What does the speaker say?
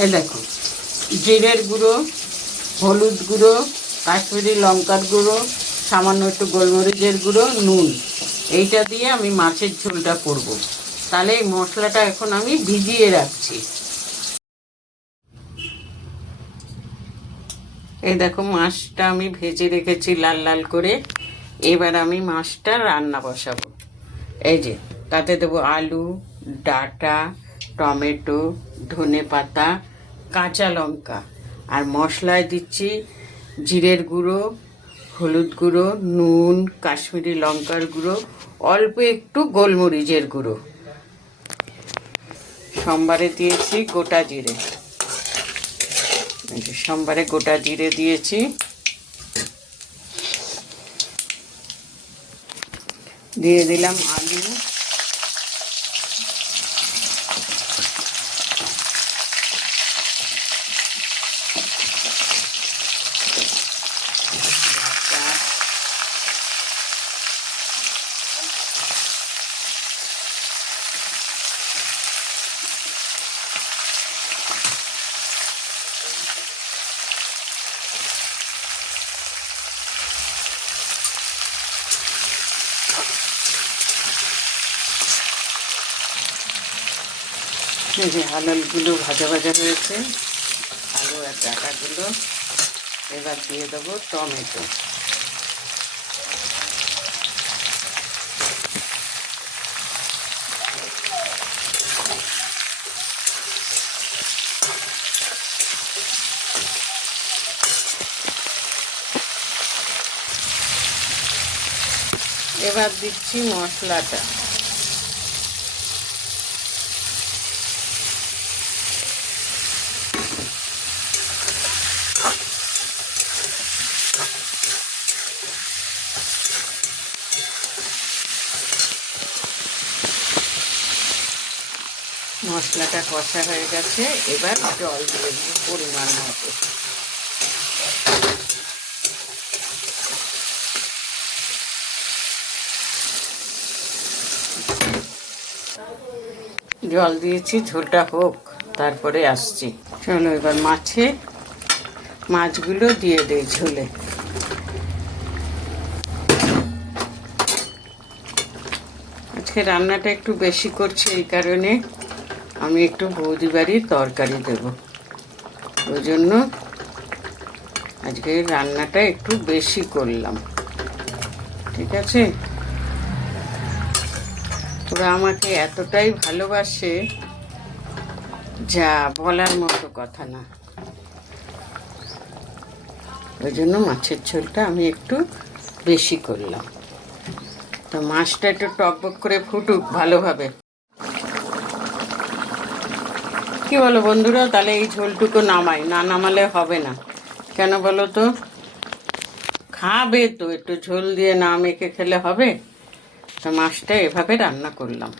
এই দেখো, জিরের গুঁড়ো, হলুদ গুঁড়ো, কাশ্মীরি লঙ্কার গুঁড়ো, সামান্য একটু গোলমরিচের গুঁড়ো, নুন, এইটা দিয়ে আমি মাছের ঝোলটা করব। তাহলে এই মশলাটা এখন আমি ভিজিয়ে রাখছি। এই দেখো, মাছটা আমি ভেজে রেখেছি লাল লাল করে। এবার আমি মাছটা রান্না বসাবো। এই যে, তাতে দেবো আলু, ডাঁটা, টমেটো, ধনেপাতা, কাঁচা লঙ্কা, আর মশলায় দিচ্ছি জিরের গুঁড়ো, হলুদ গুঁড়ো, নুন, কাশ্মীরি লঙ্কার গুঁড়ো, অল্প একটু গোলমরিচের গুঁড়ো। সোমবারে দিয়েছি গোটা জিরে, সোমবারে গোটা জিরে দিয়েছি। দিয়ে দিলাম আলু, এই যে আলুগুলো ভাজা ভাজা হয়েছে, আলু আর ডাঁটাগুলো। এবার দিয়ে দেবো টমেটো। এবার দিচ্ছি মশলাটা। মশলাটা কষা হয়ে গেছে, এবার জল দিয়ে দেবো পরিমাণ মতো। জল দিয়েছি, ঝোলটা হোক, তারপরে আসছি। চলো এবার মাছগুলো দিয়ে দেই ঝোলে। আজকে রান্নাটা একটু বেশি করছি, এই কারণে আমি একটু বৌদি বাড়ির তরকারি দেব, ওই জন্য আজকে রান্নাটা একটু বেশি করলাম। ঠিক আছে, ওরা আমাকে এতটাই ভালোবাসে যা বলার মতো কথা না। ওই জন্য মাছের ঝোলটা আমি একটু বেশি করলাম। তো মাছটা একটু টকবক করে ফুটুক ভালোভাবে। কি বলো বন্ধুরা, তাহলে এই ঝোলটুকু নামাই, না নামালে হবে না। কেন বলো তো? খাবে তো, একটু ঝোল দিয়ে না মেখে খেলে হবে? তো মাছটা এভাবে রান্না করলাম।